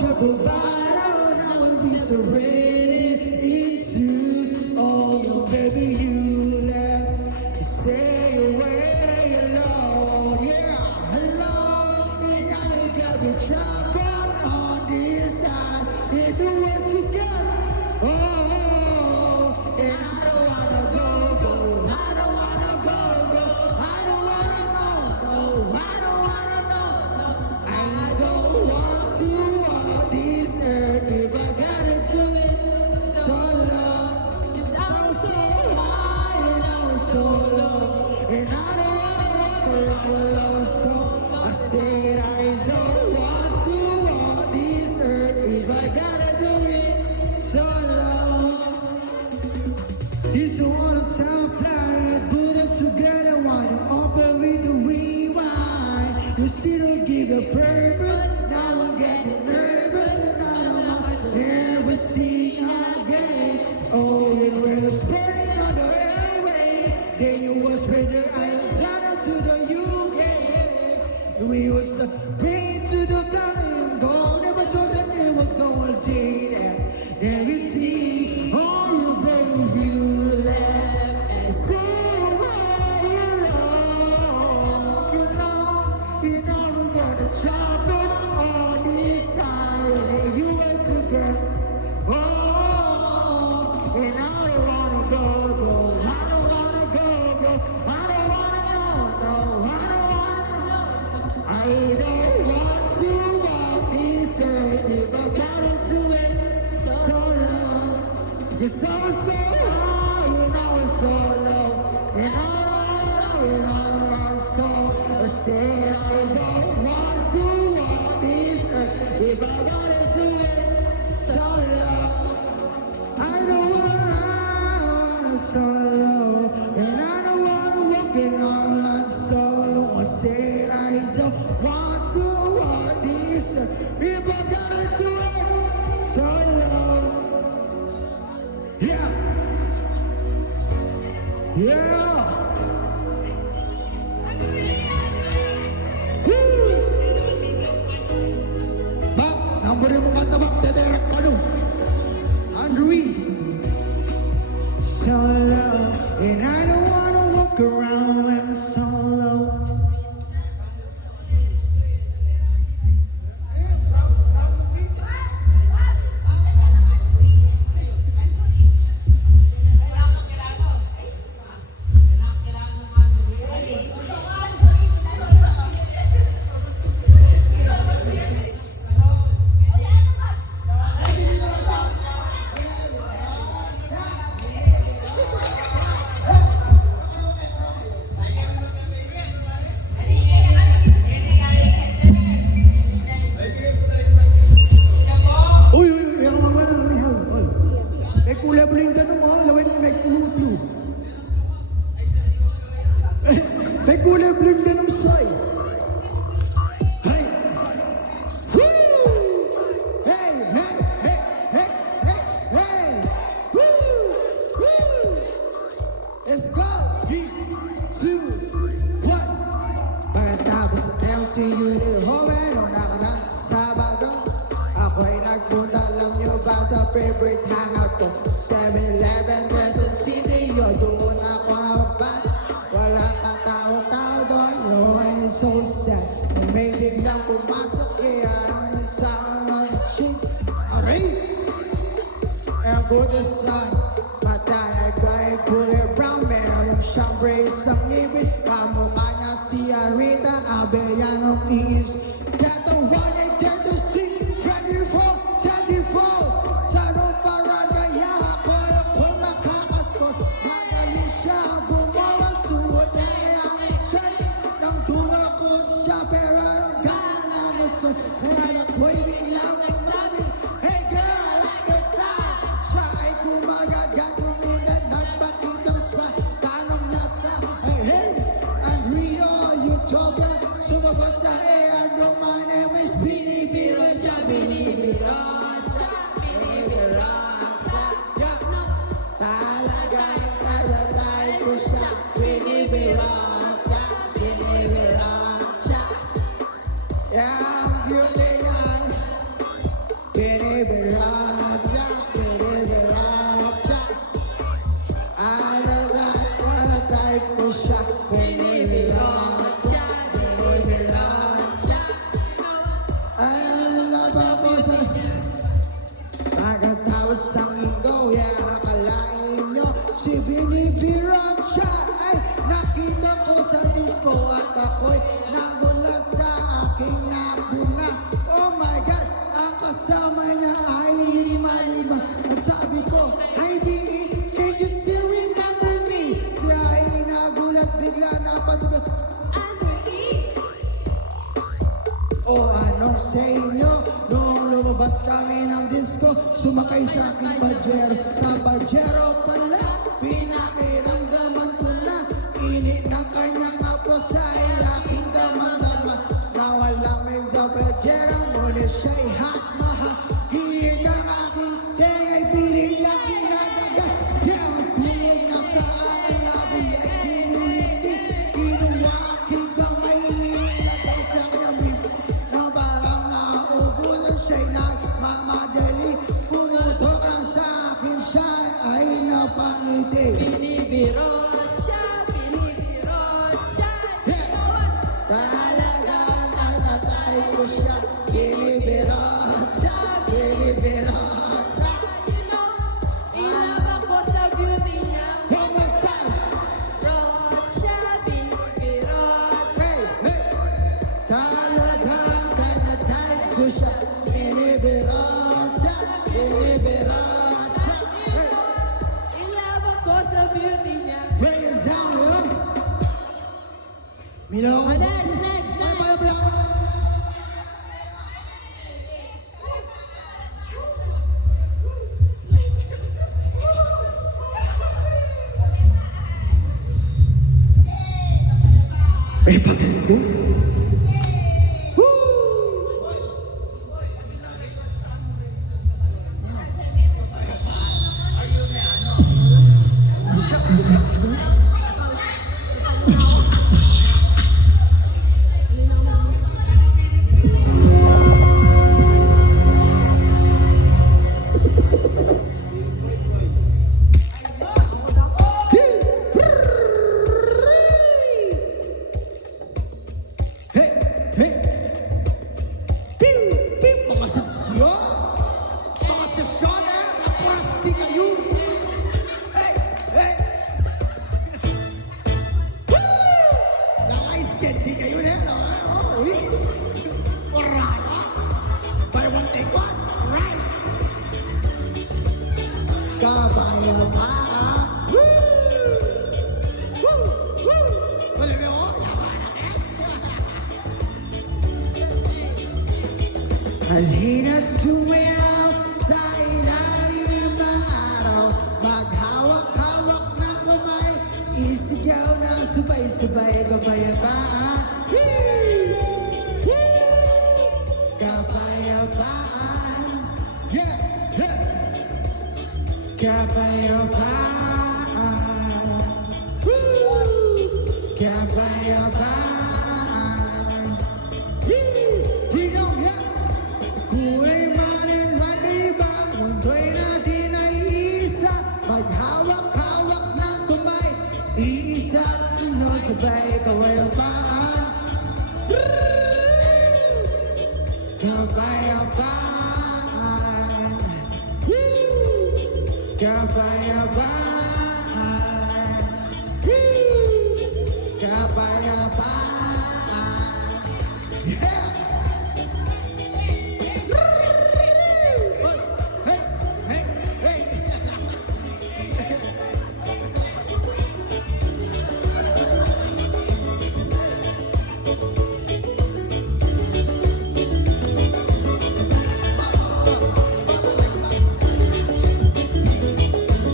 your provider, now we'll be surrendered into. Oh, baby, you left to stay away alone. Yeah, alone. And now you got me trapped on this side. And do what you got. Oh, and I don't wanna go. I don't wanna go. I don't wanna know. I don't wanna know. I don't want to walk this earth if I gotta do it so long. 'Cause I'm so high and I'm so low, and I don't wanna walk around alone. So I said I don't want to walk this earth if I gotta do it so long. This is one of time flying, put us together, wanna open with the rewind. You still give the purpose, now I'm getting nervous, and I don't wanna never sing again. Oh, and when it's burning on the airway, then you was with the Arizona to the UK. We was praying to the blood and gold, never told them they were gonna do that. Everything, oh, you baby, you left and say where you belong. You know we got a job on this side, and you went together. Oh, and I don't wanna go. I don't wanna go. I don't wanna know. I don't wanna know. I don't want to walk this earth if I gotta do it so long. You're so high, and I was so low, and I so. I said I don't want to walk this earth if I gotta do it so long. I don't wanna solo, and I don't wanna walk it all on solo. I said I don't want to walk this earth if I gotta do it solo. Yeah. Yeah. Woo. Bak, number mo kanta bak, tederak ano? Andrew. Solo, and I don't wanna walk around when I'm solo. Let's go! 3, 2, 1. Pagkatapos sa LCU ni Homer nung nakarang Sabado, ako'y nagpunta, alam nyo ba, sa favorite hangout ko, 7-Eleven, Quezon City. Yo, doon ako napan, walang katao-tao doon. Yo, and it's so sad, may biglang pumasok, kaya ano sa chick. Aray! Ang butas sa mata ay bright, kulay brown, meron siyang brace ang ibig. Kamukha niya si Arita Abellanos is. Get the one and get the seat, 24. Sa nung parang kaya ako makakascore. Magaling siya bumawa, suot na ang shirt. Nang tumakot siya pero ang gana na son. Kaya ako'y biglang nagsabi, hey girl, I like your style. Siya ay kumagagat, uminat, nagpakitang spot. Tanong niya sa, hey, hey, and Rio, Utopia. Sumagot sa AR, no Tapos pagkatapos ng linggo, akalain nyo si binibirot siya. Ay, nakita ko sa disco at ako'y nagulat sa aking napuna. Oh my God, ang kasama niya ay lima-lima. At sabi ko, hi Bini, can you still remember me? Siya ay nagulat, bigla napasabi, o ano sa inyo? Nung lumabas kami ng disco, sumakay sa aking pajero. Sa pajero pala, pinakiramdaman ko na init ng kanyang apos ay aking damang-dama. Nawala may sa pajero, ngunit siya'y hot mahal. Hihit ang aking tengay, piling niya kinagagal. Kaya magtulog na sa aking labi ay kiniliti. Kinuha aking kamay, inilagay sa kanyang bibig. Na parang nauubusan siya'y nagmamadali. Pumutok lang sa akin siya ay napangiti. Binibirot siya, binibirot siya. You know what? Talagang natatay ko siya. Binibirot siya, binibirot siya. You know, ilab ako sa beauty niya. One more time. Rot siya, binibirot. Hey, hey. Talagang natatay ko siya. Binibirot siya, binibirot siya. Hey. Ilab ako sa beauty niya. Bring it down, yo. Minong. Oh, next. Eh, pagod ko. Hey, hey. Piu, piu. Mga seksyon. Mga seksyon na. Naprasti kayo. Hey, hey. Woo! Naka-sketchy kayo na. Oh, hey. Alright. Buy one, take one. Alright. Kabaya pa. Woo! Woo! Woo! Wala mo ako. Yaman na ka. Halina't sumayaw sa ilalim ng araw. Maghawak-hawak ng kamay, isigaw ng sabay-sabay kapayapaan. Kapayapaan. Yeah, yeah. Kapayapaan. Woo! Kapayapaan. Tinong yan. Buhay man ang mag-ibang mundo'y natin ay isa. Maghawak-hawak ng kamay, iisa at sinusabay kawayapaan. Kapayapaan. Kapayapaan. Kapayapaan. Yeah! Hey, hey, hey.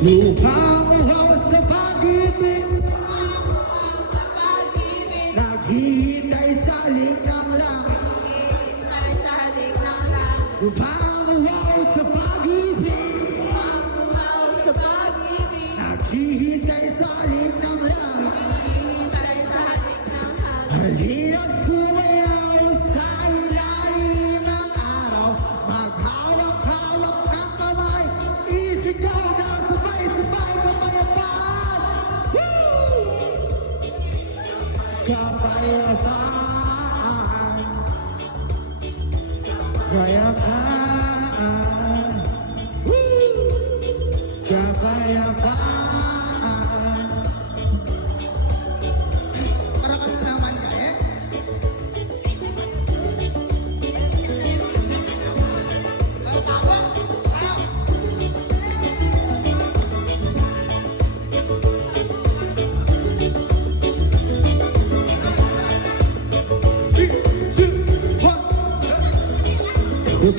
Lupang uhaw sa pag-ibig, Sa pag-ibig, naghihintay sa halik ng langit. iisay sa halik ng langit. Lupang uhaw sa pag-ibig, Umaw sa pag-ibig, naghihintay sa halik ng langit. hihintay sa halik ng langit. Halina't sumayaw sa ilalim ng araw. Maghawak-hawak ng kamay, isigaw ng sabay-sabay kapayapaan. Woo! Kapayapaan. Kapayapaan. Woo! Kapayapaan. Para ka na naman ka eh.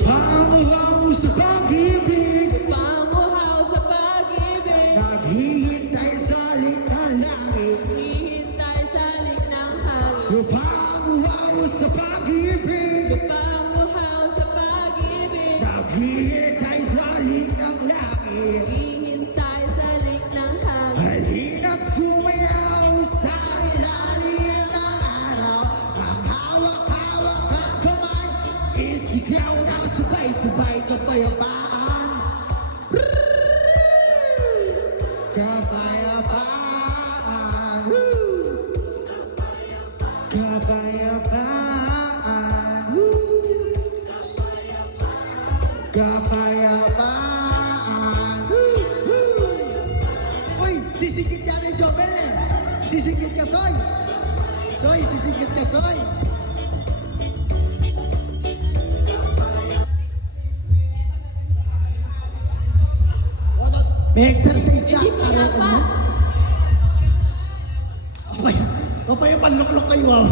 Pangalaw sa pag-ibig, Pamuhaw sa pag-ibig, naghihintay sa likang langit. hihintay sa ng hangin. Pangalaw sa pag-ibig, Pamuhaw sa pag-ibig, naghihintay sa likang langit. hihintay sa ng hangin. Halina't sumayaw sa ilalim ng araw. Ang hawak-hawak ang kamay, isigaw ng sabay-sabay kapayapaan. Kapayapaan. Kapayapaan. Kapayapaan. Uy, sisingkit yan ni Jobel eh. Sisingkit ka, Soy. Soy, sisingkit ka, Soy. May exercise na. Hindi pinapa. Kapay panluklok kayo ah.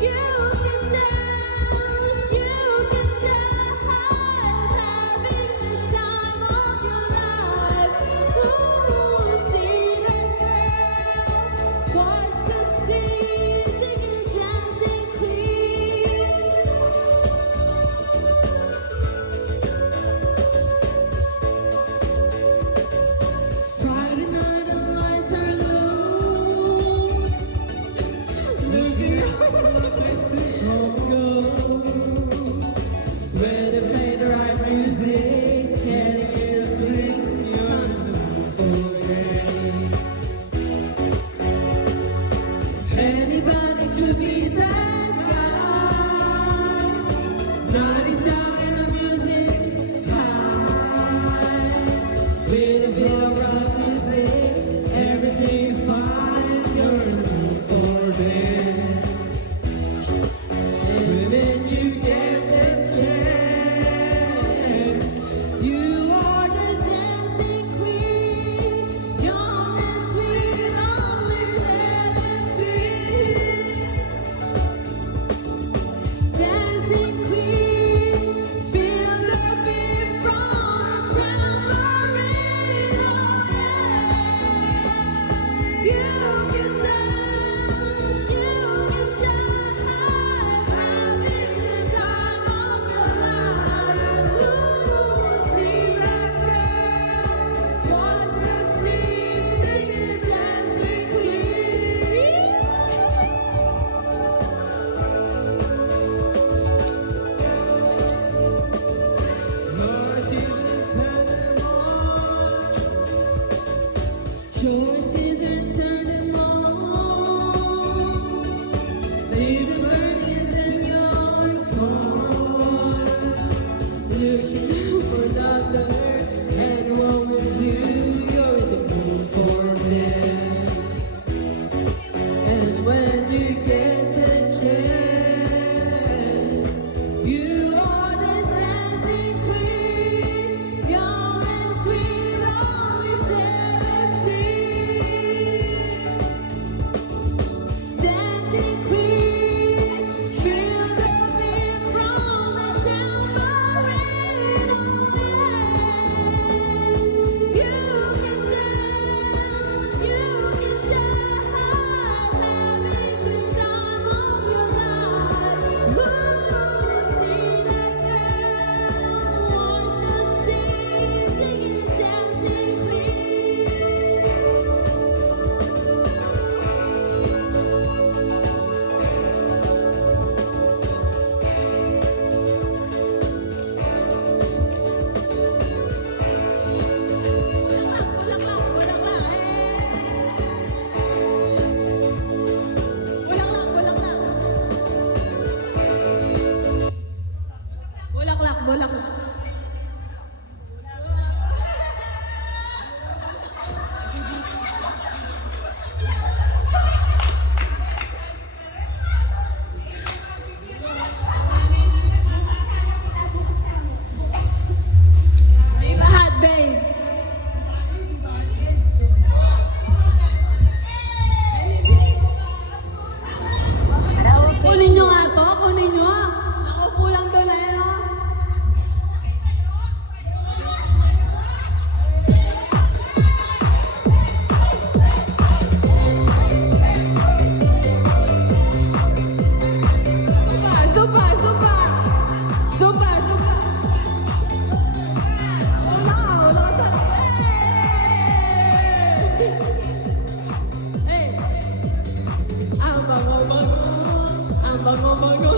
You can dance, you can dance, having the time of your life. Ooh, see that girl, watch the sea, digging a dancing queen. Friday night and lights are low. Looking for a place to go. Where they play the right music, heading in the swing, coming for it. Anybody could be that guy. Night is young and the music's high. With a bit of rock music, everything is fine. You're in the mood for dance. And when you get the chance, you are the dancing queen, young and sweet, only 17. bango, bango.